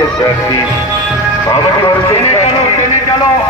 তৃণমূল কংগ্রেসের